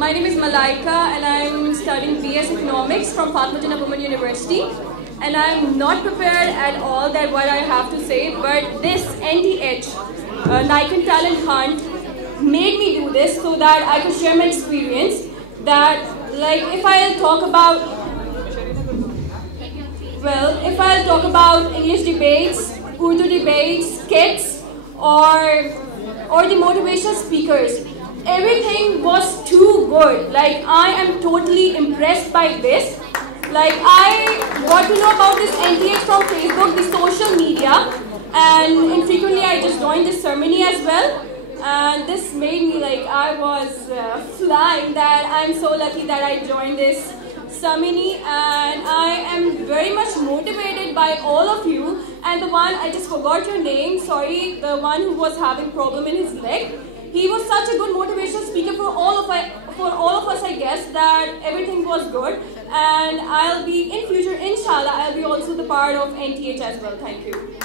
My name is Malaika and I'm studying BS Economics from Fatma Women University. And I'm not prepared at all that what I have to say, but this NTH, Nikon Talent Hunt, made me do this so that I could share my experience. That, like, if I'll talk about English debates, Urdu debates, skits, or the motivational speakers, everything was too good. Like, I am totally impressed by this. Like, I got to know about this NTH from Facebook, the social media, and infrequently I just joined this ceremony as well. And this made me, like, I was flying, that I'm so lucky that I joined this ceremony, and I am very much motivated by all of you. And the one, I just forgot your name, sorry, the one who was having problem in his leg. He was such a good motivational speaker for all of us, I guess, that everything was good. And I'll be, in future, inshallah, I'll be also the part of NTH as well. Thank you.